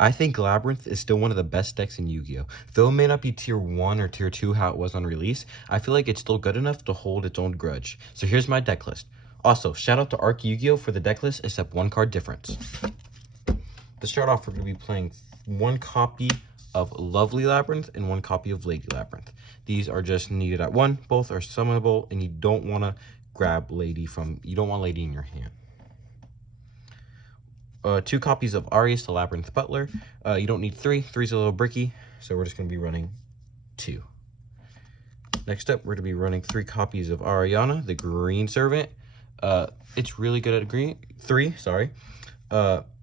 I think Labyrinth is still one of the best decks in Yu-Gi-Oh! Though it may not be tier 1 or tier 2 how it was on release, I feel like it's still good enough to hold its own grudge. So here's my deck list. Also, shout out to Arc YuGiOh for the deck list, except one card difference. To start off, we're going to be playing one copy of Lovely Labyrinth and one copy of Lady Labyrinth. These are just needed at one. Both are summonable, and you don't want to grab Lady you don't want Lady in your hand. 2 copies of Arius, the Labyrinth Butler. You don't need 3. 3's a little bricky, so we're just going to be running 2. Next up, we're going to be running 3 copies of Ariana, the Green Servant. It's really good at 3, sorry.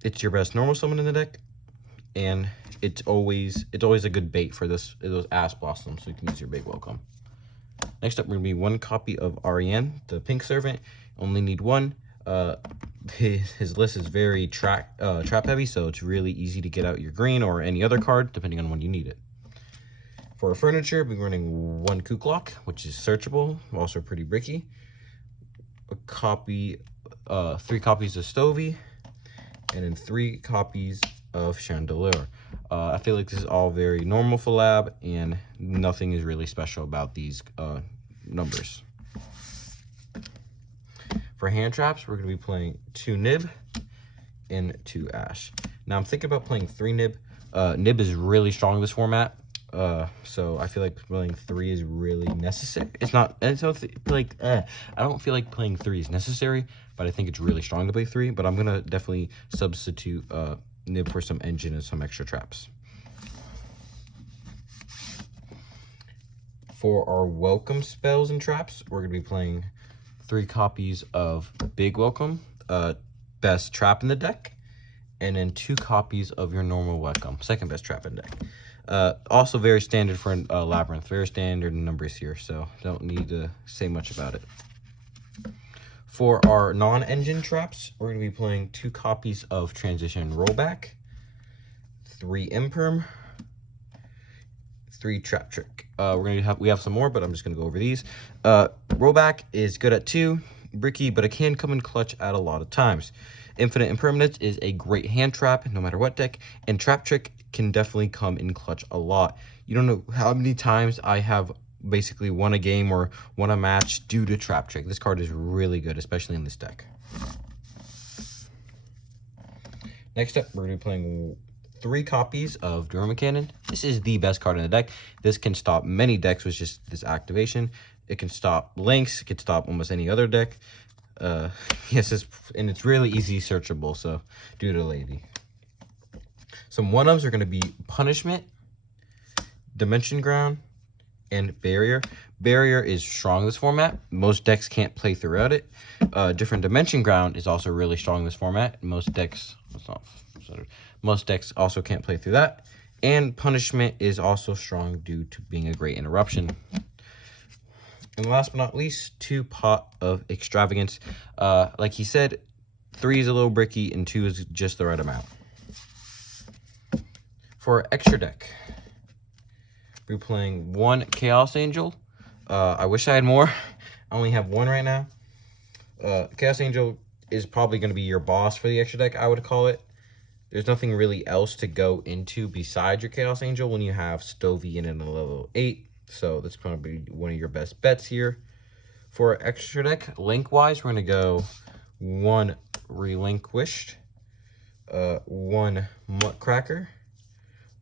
It's your best normal summon in the deck, and it's always a good bait for those ass blossoms, so you can use your bait welcome. Next up, we're going to be 1 copy of Ariane, the Pink Servant. Only need 1. His list is very trap heavy, so it's really easy to get out your green or any other card depending on when you need it. For furniture, we're running 1 Kuklok, which is searchable, also pretty bricky. 3 copies of Stovey, and then 3 copies of Chandelier. I feel like this is all very normal for Lab, and nothing is really special about these numbers. For hand traps, we're going to be playing 2 Nib and 2 Ash. Now, I'm thinking about playing 3 Nib. Nib is really strong in this format, so I feel like playing 3 is really necessary. It's not, I don't feel like playing 3 is necessary, but I think it's really strong to play 3. But I'm going to definitely substitute Nib for some engine and some extra traps. For our welcome spells and traps, we're going to be playing 3 copies of Big Welcome, best trap in the deck, and then 2 copies of your normal welcome, second best trap in the deck. Also very standard for Labyrinth, very standard numbers here, so don't need to say much about it. For our non-engine traps, we're going to be playing 2 copies of Transition Rollback, 3 Imperm, 3 Trap Trick. We have some more, but I'm just gonna go over these. Rollback is good at 2, bricky, but it can come in clutch at a lot of times. Infinite Impermanence is a great hand trap, no matter what deck, and Trap Trick can definitely come in clutch a lot. You don't know how many times I have basically won a game or won a match due to Trap Trick. This card is really good, especially in this deck. Next up, we're gonna be playing 3 copies of Durham Cannon. This is the best card in the deck. This can stop many decks with just this activation. It can stop Lynx. It can stop almost any other deck. Yes, and it's really easy searchable, so due to Lady. Some one-ups are going to be Punishment, Dimension Ground, and Barrier. Barrier is strong in this format. Most decks can't play throughout it. Different Dimension Ground is also really strong in this format. Most decks also can't play through that. And Punishment is also strong due to being a great interruption. And last but not least, 2 Pot of Extravagance. Like he said, 3 is a little bricky and 2 is just the right amount. For extra deck, we're playing 1 Chaos Angel. I wish I had more. I only have 1 right now. Chaos Angel is probably going to be your boss for the extra deck, I would call it. There's nothing really else to go into besides your Chaos Angel when you have Stovey in at a level 8. So that's going to be one of your best bets here. For extra deck, link-wise, we're going to go 1 Relinquished, 1 Muttcracker,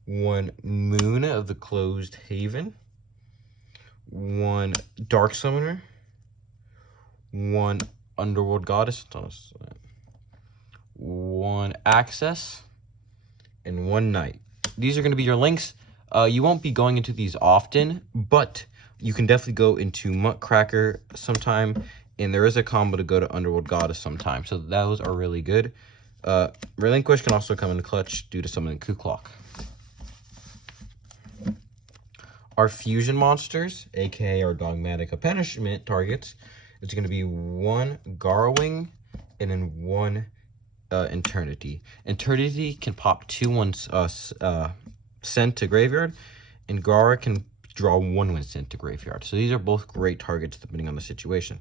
1 Moon of the Closed Haven, 1 Dark Summoner, 1 Underworld Goddess, 1 Access, and 1 Knight. These are going to be your links. You won't be going into these often, but you can definitely go into Muttcracker sometime, and there is a combo to go to Underworld Goddess sometime, so those are really good. Relinquish can also come in clutch due to summoning Kuklok. Our fusion monsters, aka our dogmatic punishment targets, is going to be 1 Garrowing and then 1 Eternity. Eternity can pop 2 sent to graveyard, and Gara can draw 1 sent to graveyard. So these are both great targets depending on the situation.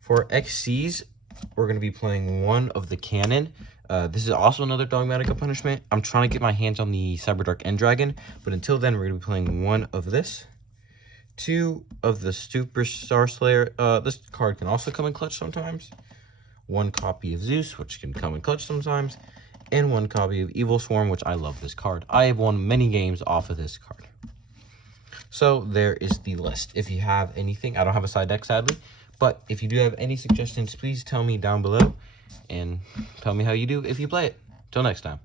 For XCs, we're going to be playing 1 of the cannon. This is also another Dogmatica punishment. I'm trying to get my hands on the Cyberdark End Dragon, but until then, we're going to be playing 1 of this, 2 of the Superstar Slayer. This card can also come in clutch sometimes. 1 copy of Zeus, which can come in clutch sometimes, and 1 copy of Evil Swarm, which I love this card. I have won many games off of this card. So there is the list. If you have anything, I don't have a side deck sadly, but if you do have any suggestions, please tell me down below and tell me how you do if you play it. Till next time.